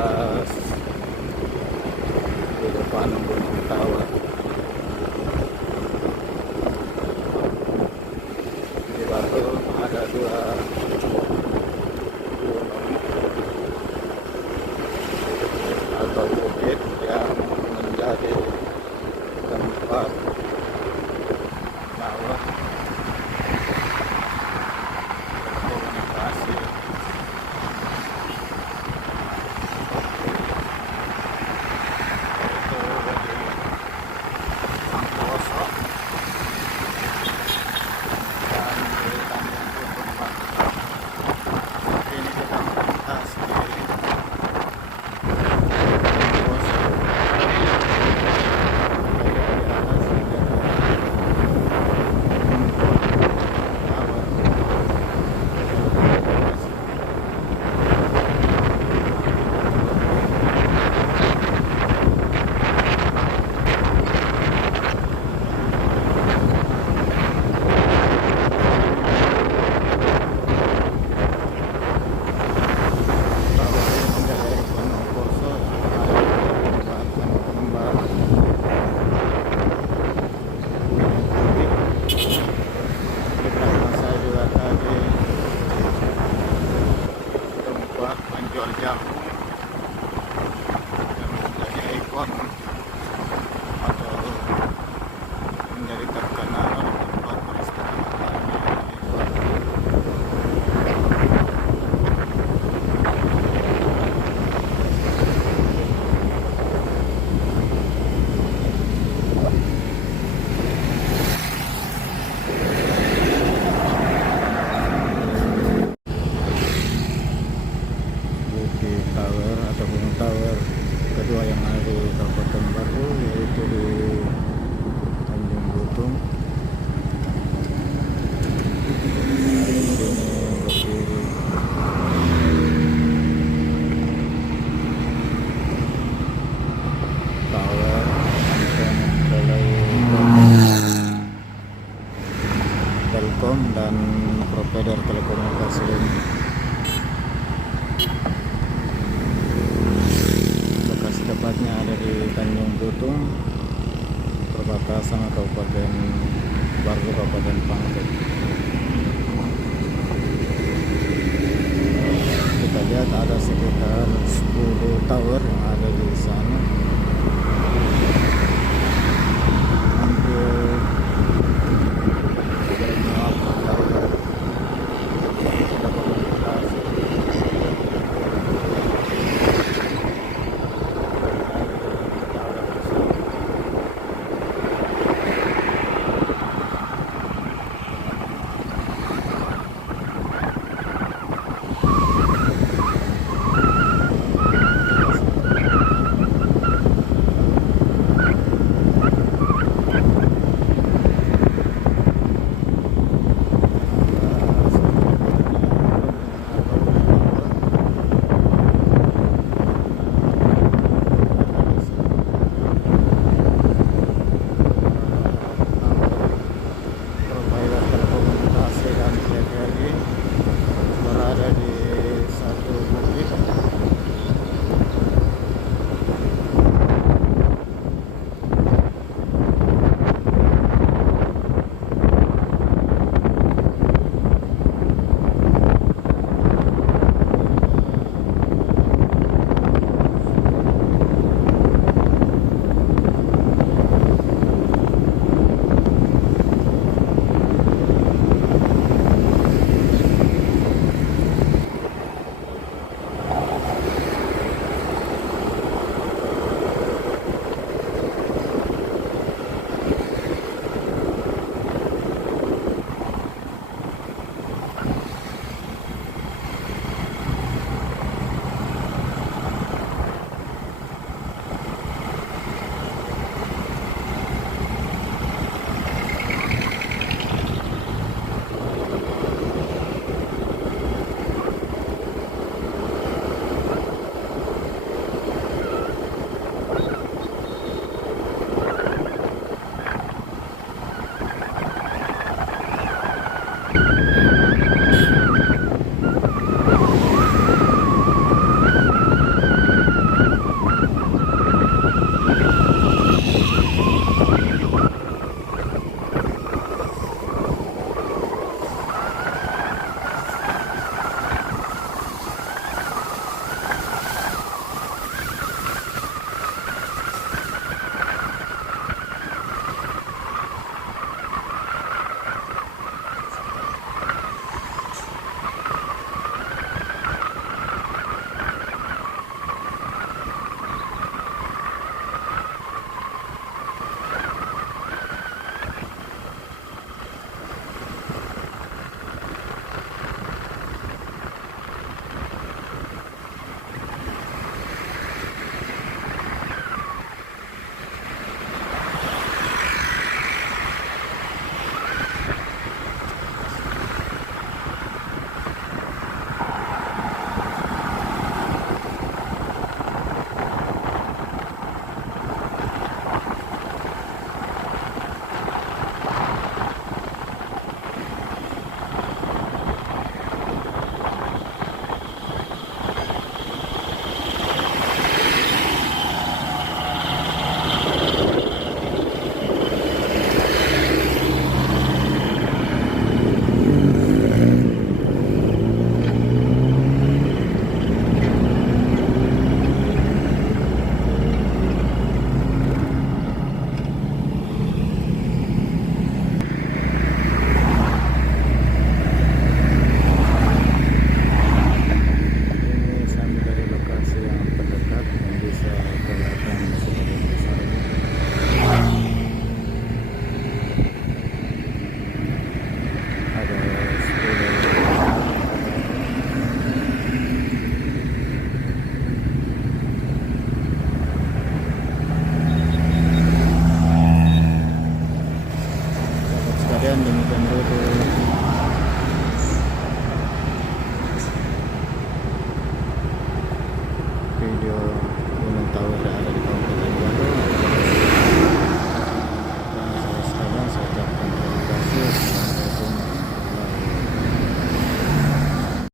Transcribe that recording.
atas di depan Gunung Tawar. Di Batu ada dua gunung atau bukit yang menjadi tempat dakwah komunikasi. Itu dari Angkoso dan di Tanjung Gunung Batu. Ini kita melintas di Angkoso. Jamu yang menjadi ikon atau menjadi terkenal tempat peristirahatan di Batu. Bukit Tower atau Gunung Tower kedua yang ada di Kabupaten Batu, yaitu di Tanjung Butung. Ini berdiri tower anten Telkom dan provider telekomunikasi lainnya. Lokasi tepatnya ada di Tanjung Butung, perbatasan Kabupaten Batu, Kabupaten Pangkep. Kita lihat ada sekitar 10 tower yang ada di sana. Hampir banyak tower telekomunikasi. dan Roro